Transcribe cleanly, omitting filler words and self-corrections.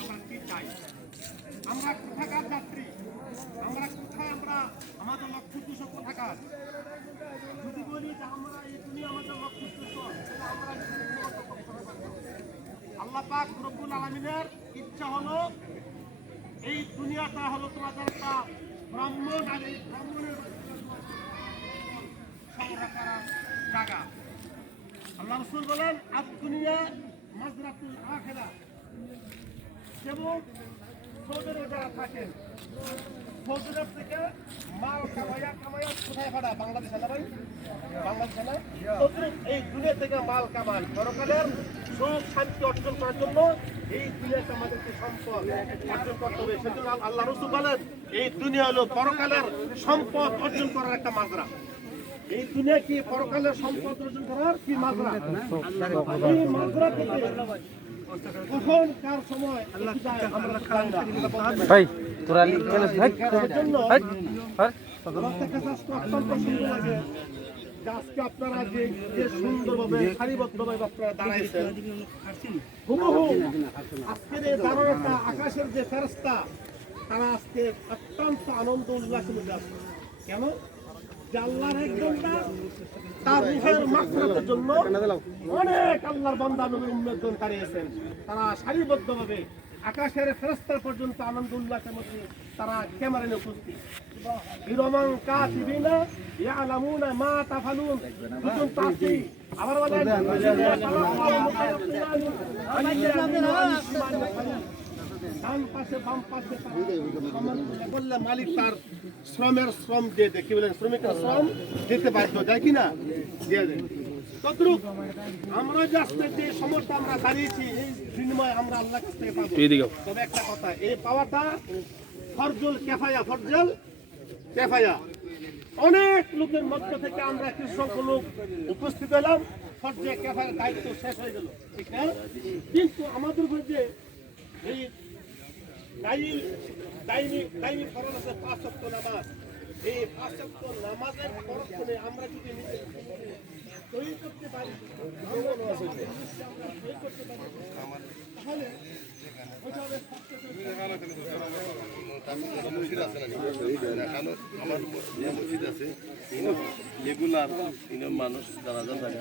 আমরা কি চাই, আমরা কোথাকার যাত্রী, আমরা কোথায়, আমরা আমাদের লক্ষ্য উদ্দেশ্য কোথাকার। যদি বলি যে আমরা এই দুনিয়া আমাদের লক্ষ্য উদ্দেশ্য, আমরা আল্লাহ পাক রব্বুল আলামিনের ইচ্ছা হলো এই দুনিয়াটা হলো তোমাদের একটা ব্রাহ্মণ, আর এই ব্রাহ্মণের সংগ্রহ করার জায়গা। আল্লাহ রাসূল বলেন আদ দুনিয়া মাজরাতুল আখিরাহ। এবং সৌদিতে যারা থাকেন, সৌদি আরব থেকে মাল কামাইয়া কোথায় পাঠা? বাংলাদেশে না ভাই, বাংলাদেশে না। এই দুনিয়া থেকে মাল কামান পরকালের সুখ শান্তি অর্জন করার জন্য এই দুনিয়াতে আমাদেরকে সম্পদ অর্জন করতে হবে। সেজন্য আল্লাহ রাসূল বলেন এই দুনিয়া হলো পরকালের সম্পদ অর্জন করার একটা মাজরা। এই দুনিয়া কি পরকালের সম্পদ অর্জন করার কি মাজরা? এই মাজরা থেকে কখন কার সময় ভাই তোরা চলে ভাই অত্যন্ত সুন্দর লাগে যে আজকে আপনারা যে সুন্দরভাবে সারিবদ্ধভাবে আপনারা দাঁড়াইছেন। হুবহু আজকের এই দাঁড়ানোটা আকাশের যে ফেরেশতা তারা আজকে অত্যন্ত আনন্দ উল্লাসের মধ্যে আছে। কেন? যে আল্লাহর একজনটা তার রূহের মাগফিরাতের জন্য অনেক আল্লাহর বান্দা নবীর উম্মতগণ দাঁড়িয়েছেন। তারা সারিবদ্ধভাবে আকাশের ফেরেশতা পর্যন্ত আনন্দ উল্লাসের মধ্যে তারা ক্যামেরা নিয়ে উপস্থিত। বিরমান কাতিবিনা ইয়ালামুনা মা তাফালুন পর্যন্ত আছে। আবার বলেন ডান পাশে বাম পাশে বললে মালিক তার শ্রমের শ্রম দিয়ে দেয়। কি বলেন? শ্রমিকের শ্রম দিতে বাধ্য, যায় কিনা? দিয়ে দেয়। তদ্রুপ আমরা যে আজকে যে সমস্ত আমরা দাঁড়িয়েছি এই বিনিময়ে আমরা আল্লাহর কাছ থেকে পাবো। তবে একটা কথা, এই পাওয়াটা ফরজুল কেফায়া, ফরজুল কেফায়া। অনেক লোকের মধ্য থেকে আমরা কিছু সংখ্যক লোক উপস্থিত হলাম, ফরজে কেফায়ার দায়িত্ব শেষ হয়ে গেল, ঠিক না? কিন্তু আমাদের উপর যে এই দায়ী ফরজ আছে 5 ওয়াক্ত নামাজ, এই 5 ওয়াক্ত নামাজের পরক্ষণে আমরা যদি তৈরি করতে পারি, তাহলে রেগুলার মানুষ যারা জায়গায়